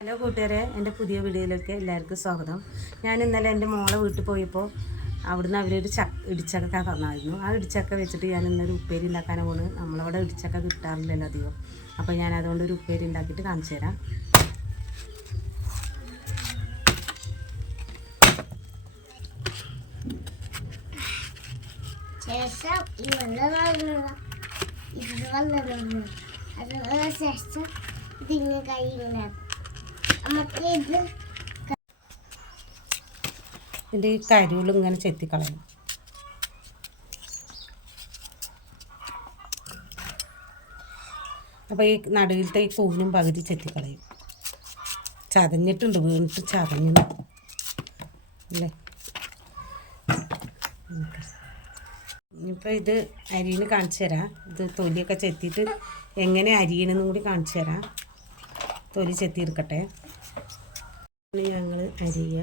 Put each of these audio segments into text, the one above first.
Hello കൂട്ടുകാരെ, എൻ്റെ പുതിയ വീഡിയോയിലേക്ക് എല്ലാവർക്കും സ്വാഗതം. ഞാൻ ഇന്നലെ എൻ്റെ മോളെ വീട്ടിൽ പോയപ്പോൾ അവിടുന്ന് അവരൊരു ഇടിച്ചക്ക തന്നായിരുന്നു. ആ ഇടിച്ചക്ക വെച്ചിട്ട് ഞാൻ ഇന്നൊരു ഉപ്പേരി ഉണ്ടാക്കാനേ പോണ്. നമ്മളവിടെ ഇടിച്ചക്ക കിട്ടാറില്ലല്ലോ അധികം. അപ്പോൾ ഞാൻ അതുകൊണ്ട് ഒരു ഉപ്പേരി ഉണ്ടാക്കിയിട്ട് കാണിച്ചു തരാം. ഇതിൻ്റെ ഈ കരികൾ ഇങ്ങനെ ചെത്തിക്കളയും. അപ്പോൾ ഈ നടുവിലത്തെ ഈ കൂനും പകുതി ചെത്തിക്കളയും. ചതഞ്ഞിട്ടുണ്ട്, വീണിട്ട് ചതഞ്ഞു അല്ലേ. ഇപ്പോൾ ഇത് അരിയിന് കാണിച്ചു തരാം. ഇത് തൊലിയൊക്കെ ചെത്തിയിട്ട് എങ്ങനെ അരിയണമെന്നും കൂടി കാണിച്ചു തരാം. തൊലി ചെത്തിയെടുക്കട്ടെ. ഞങ്ങൾ അരിയുക.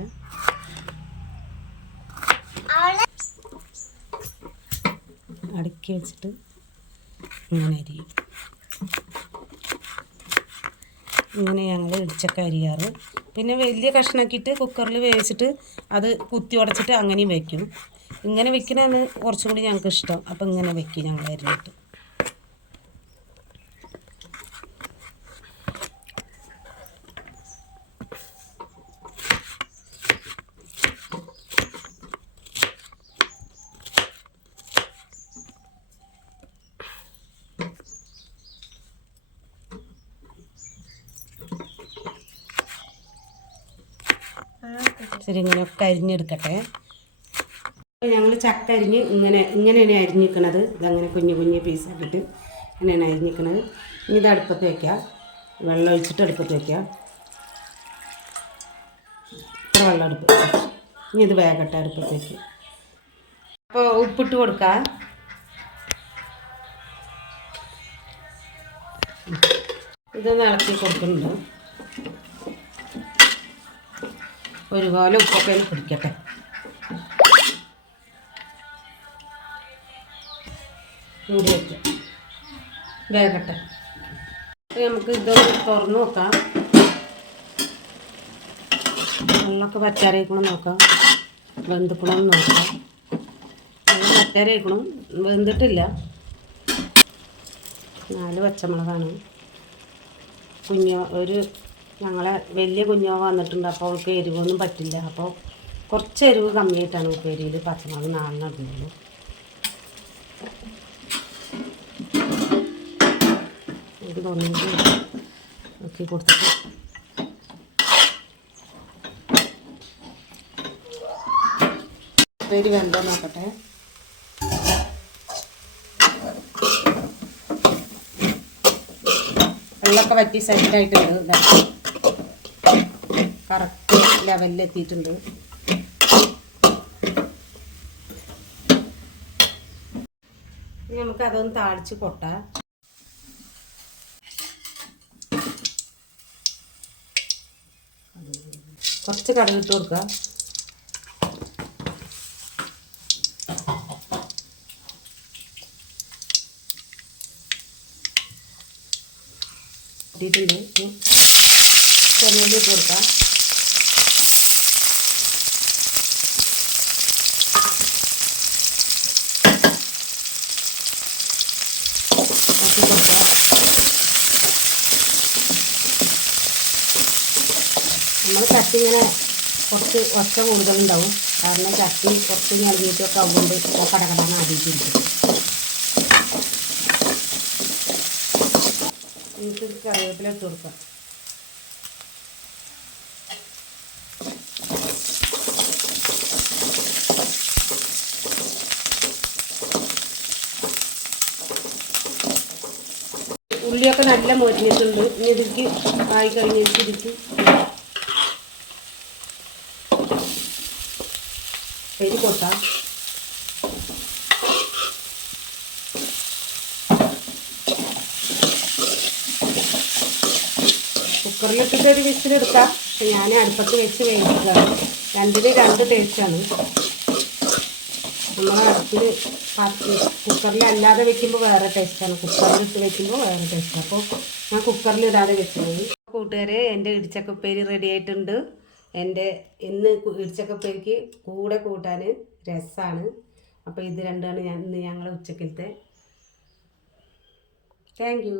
അടുക്കി വെച്ചിട്ട് ഇങ്ങനെ അരിയും. ഇങ്ങനെ ഞങ്ങൾ ഇടിച്ചക്ക അരിയാറ്. പിന്നെ വലിയ കഷ്ണാക്കിയിട്ട് കുക്കറിൽ വേവിച്ചിട്ട് അത് കുത്തി ഉടച്ചിട്ട് അങ്ങനെയും വയ്ക്കും. ഇങ്ങനെ വെക്കുന്നതാണ് കുറച്ചും കൂടി ഞങ്ങൾക്ക് ഇഷ്ടം. അപ്പം ഇങ്ങനെ വയ്ക്കും ഞങ്ങൾ അരിഞ്ഞിട്ട്. ശരി, ഇങ്ങനെയൊക്കെ അരിഞ്ഞെടുക്കട്ടെ. അപ്പോൾ ഞങ്ങൾ ചക്ക അരിഞ്ഞ് ഇങ്ങനെയാണ് അരിഞ്ഞിരിക്കണത്. ഇതങ്ങനെ കുഞ്ഞു കുഞ്ഞു പീസാക്കിയിട്ട് ഇങ്ങനെയാണ് അരിഞ്ഞിരിക്കണത്. ഇനി ഇത് അടുപ്പത്ത് വയ്ക്കുക. വെള്ളം ഒഴിച്ചിട്ട് അടുപ്പത്ത് വയ്ക്കുക. ഇത്ര വെള്ളം അടുപ്പത്ത് വയ്ക്കുക. ഇനി ഇത് വേഗട്ടെ അടുപ്പത്ത് വയ്ക്കുക. അപ്പോൾ ഉപ്പിട്ട് കൊടുക്കുക. ഇതൊന്ന് ഇളക്കി കൊടുക്കുന്നുണ്ട്. ഒരുപോലെ ഉപ്പൊക്കെ പിടിക്കട്ടെ. മൂടി വയ്ക്കാം, വേഗട്ടെ. നമുക്ക് ഇതൊന്ന് തുറന്ന് നോക്കാം. വെള്ളമൊക്കെ പച്ചാരയിക്കണം നോക്കാം, വെന്തിക്കണമെന്ന് നോക്കാം. വെള്ളം പച്ചാരയിക്കണം, വെന്തിട്ടില്ല. 4 പച്ചമുളകാണ്. ഞങ്ങളെ വലിയ കുഞ്ഞോ വന്നിട്ടുണ്ട്. അപ്പോൾ അവൾക്ക് എരിവൊന്നും പറ്റില്ല. അപ്പോൾ കുറച്ച് എരിവ് കമ്മിയായിട്ടാണ് ഉപ്പേരിയിൽ പച്ചമുളക് 4 ഇടുന്നത്. ഇത് തോന്നിയിട്ട് നോക്കി കൊടുത്തിട്ട് ഉപ്പേരി വെന്തോ നോക്കട്ടെ. വെള്ളമൊക്കെ വറ്റി സെറ്റായിട്ടുണ്ട്. കറക്റ്റ് ലെവലിലെത്തിയിട്ടുണ്ട്. ഇനി നമുക്കതൊന്ന് താളിച്ച് കൊട്ടാം. കുറച്ച് കടുക് ഇട്ട് കൊടുക്കുക. ഇട്ടിട്ടുണ്ട്. ചെറുള്ളി ഇട്ട് കൊടുക്കാം. നമ്മൾ ചട്ടി ഇങ്ങനെ കുറച്ച് ഒച്ച കൂടുതലുണ്ടാവും. കാരണം ചട്ടി കുറച്ച് ഞെളിഞ്ഞിട്ടൊക്കെ ആവുകൊണ്ട് കടകടാന്ന് ആദ്യമായിട്ട് എനിക്ക് കറിവേപ്പില ഇട്ട് കൊടുക്കാം. ഉള്ളിയൊക്കെ നല്ല മൊരിഞ്ഞിട്ടുണ്ട്. ഇനി ഇതിലേക്ക് ആയി കഴിഞ്ഞിട്ട് ഇതിലേക്ക് പെരി കൊട്ടാം. കുക്കറിലിട്ടിട്ട് ഒരു വിസിലെടുക്കാം. പക്ഷെ ഞാൻ അടുപ്പത്ത് വെച്ച് വേവിക്കുകയാണ്. രണ്ടിന് 2 ടേസ്റ്റാണ്. നമ്മളെ അടുപ്പിൽ കുക്കറിലല്ലാതെ വെക്കുമ്പോൾ വേറെ ടേസ്റ്റാണ്, കുക്കറിലിട്ട് വെക്കുമ്പോൾ വേറെ ടേസ്റ്റാണ്. അപ്പോൾ ഞാൻ കുക്കറിലിടാതെ വെച്ചത്. കൂട്ടുകാരെ, എൻ്റെ ഇടിച്ചക്കപ്പേരി റെഡി ആയിട്ടുണ്ട്. എൻ്റെ ഇന്ന് ഇടിച്ചക്കപ്പേരിക്ക് കൂടെ കൂട്ടാൻ രസമാണ്. അപ്പോൾ ഇത് രണ്ടാണ് ഇന്ന് ഞങ്ങൾ ഉച്ചക്കലത്തെ. Thank you.